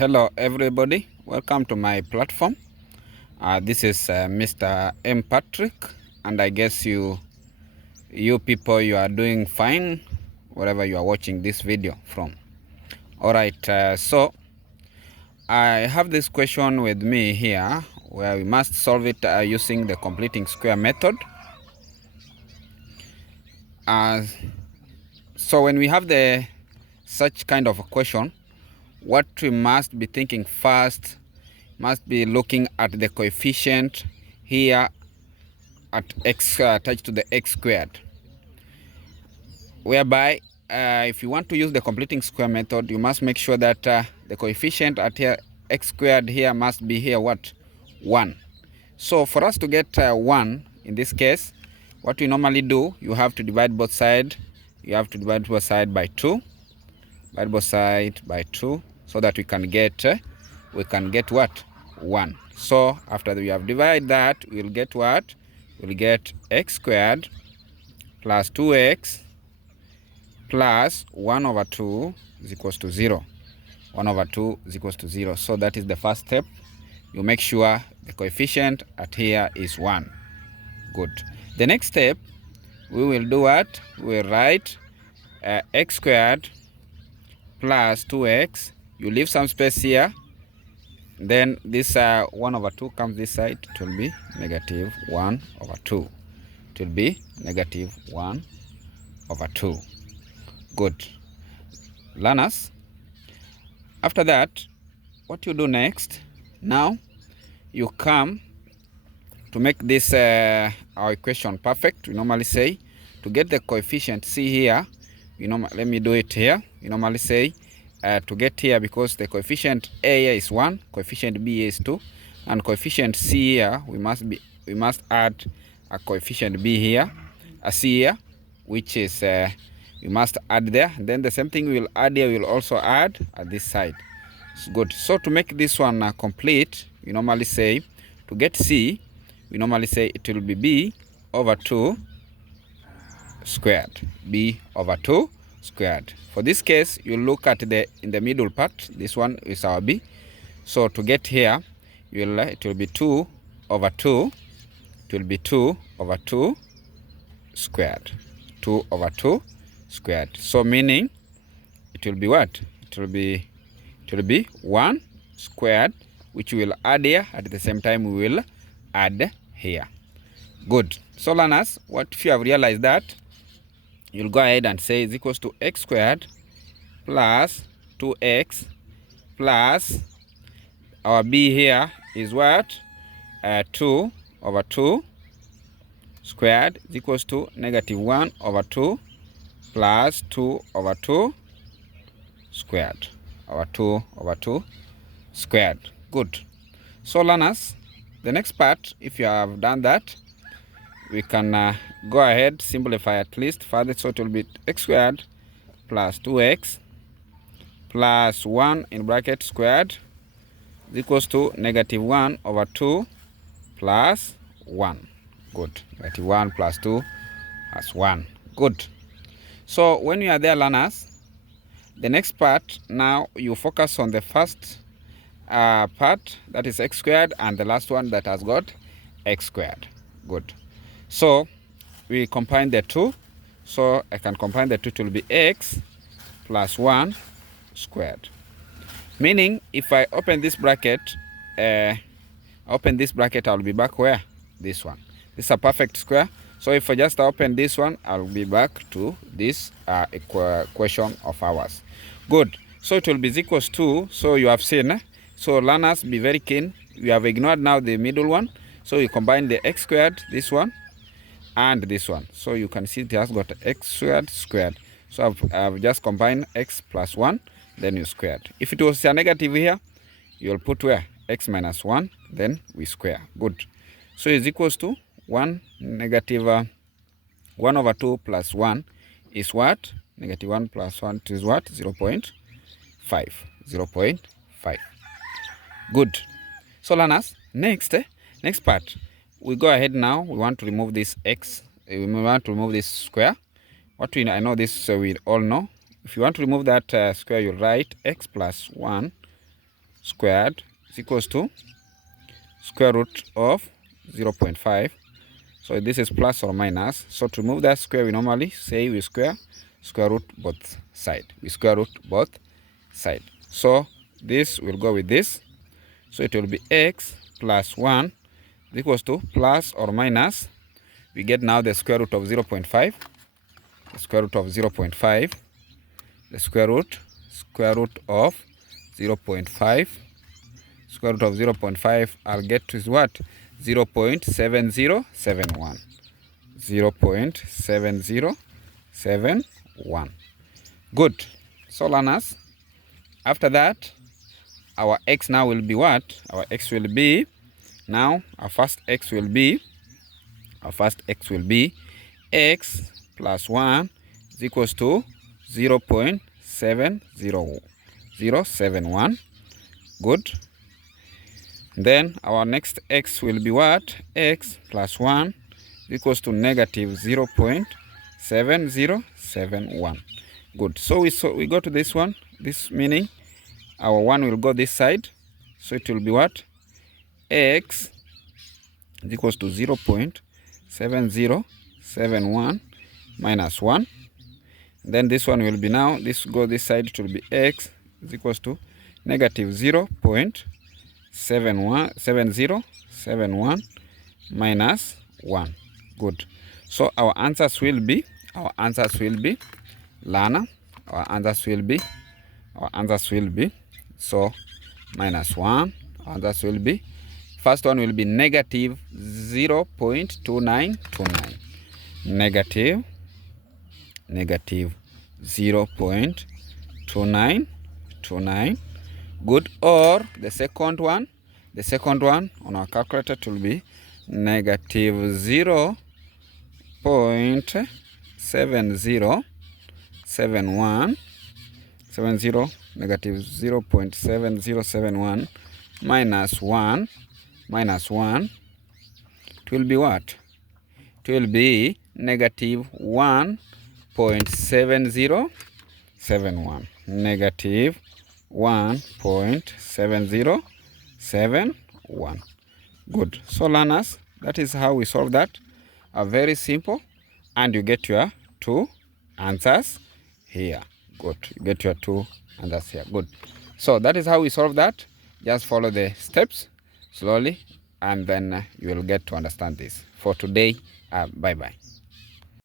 Hello everybody, welcome to my platform. This is Mr. M.Patrick, and I guess you people, you are doing fine wherever you are watching this video from. Alright, so I have this question with me here where we must solve it using the completing square method. So when we have such kind of a question, what we must be thinking first must be looking at the coefficient here at x attached to the x squared, whereby if you want to use the completing square method, you must make sure that the coefficient at here x squared here must be here what? 1. So for us to get 1 in this case, what we normally do, you have to divide both sides. You have to divide both sides by 2. Divide both sides by 2 so that we can get what? 1. So after we have divided that, we'll get what? We'll get x squared plus 2x plus 1 over 2 is equals to 0. 1 over 2 is equals to 0. So that is the first step. You make sure the coefficient at here is 1. Good. The next step, we will do what? We will write x squared plus 2x. You leave some space here. Then this 1 over 2 comes this side. It will be negative 1 over 2. It will be negative 1 over 2. Good. Learners, after that, what you do next, now you come to make this our equation perfect. We normally say to get the coefficient, see here, let me do it here. We normally say to get here, because the coefficient A is 1, coefficient B is 2, and coefficient C here, we must add a coefficient B here, a C here, which is we must add there. Then the same thing we will add here, we will also add at this side. It's good. So to make this one complete, we normally say to get C, we normally say it will be B over 2 squared. B over 2 squared. For this case, you look at in the middle part. This one is our B. So to get here, it will be 2 over 2. It will be 2 over 2 squared. 2 over 2 squared. So meaning it will be what? It will be 1 squared, which we will add here. At the same time, we will add here. Good. So learners, what if you have realized that, you'll go ahead and say is equals to x squared plus 2x plus our b here is what? 2 over 2 squared is equals to negative 1 over 2 plus 2 over 2 squared. Over 2 over 2 squared. Good. So learners, the next part, if you have done that, we can go ahead, simplify at least further. So it will be x squared plus 2x plus 1 in bracket squared is equals to negative 1 over 2 plus 1. Good. Negative 1 plus 2 plus 1. Good. So when you are there, learners, the next part, now you focus on the first part, that is x squared, and the last one that has got x squared. Good. So we combine the two. So I can combine the two. It will be x plus 1 squared. Meaning, if I open this bracket, I'll be back where? This one. This is a perfect square. So if I just open this one, I'll be back to this equation of ours. Good. So it will be equals to, so you have seen. So learners, be very keen. We have ignored now the middle one. So you combine the x squared, this one, and this one. So you can see it has got x squared. So I've just combined x plus 1, then you squared. If it was a negative here, you'll put where? X minus 1, then we square. Good. So it's equals to 1 negative 1 over 2 plus 1 is what? Negative 1 plus 1 is what? 0.5. 0.5. Good. So learners, next part, we go ahead now. We want to remove this x. We want to remove this square. I know this, so we all know. If you want to remove that square, you write x plus 1 squared is equals to square root of 0.5. So this is plus or minus. So to remove that square, we normally say we square root both side. We square root both side. So this will go with this. So it will be x plus 1 is equals to plus or minus. We get now the square root of 0.5. The square root of 0.5. The square root of 0.5. Square root of 0.5, I'll get to is what? 0.7071. 0.7071. Good. So learners, after that, our x now will be what? Our x will be, now our first x will be x plus 1 is equals to 0.701. Good. Then our next x will be what? X plus 1 equals to negative 0.7071. Good. So we go to this one. This meaning our 1 will go this side. So it will be what? X is equals to 0.7071 minus 1. Then this one will be now, this go this side, it will be x is equals to negative 0.7071 minus 1. Good. So our answers will be, learner, our answers will be, so minus 1, our answers will be, first one will be negative 0.2929. Negative 0.2929. Good. Or the second one on our calculator it will be negative 0.7071. Negative 0.7071 minus 1. It will be what? It will be negative 1.7071. Negative 1.7071. Good. So learners, that is how we solve that. Very simple, and you get your 2 answers here. Good. You get your 2 answers here. Good. So that is how we solve that. Just follow the steps slowly, and then you will get to understand this. For today, bye bye.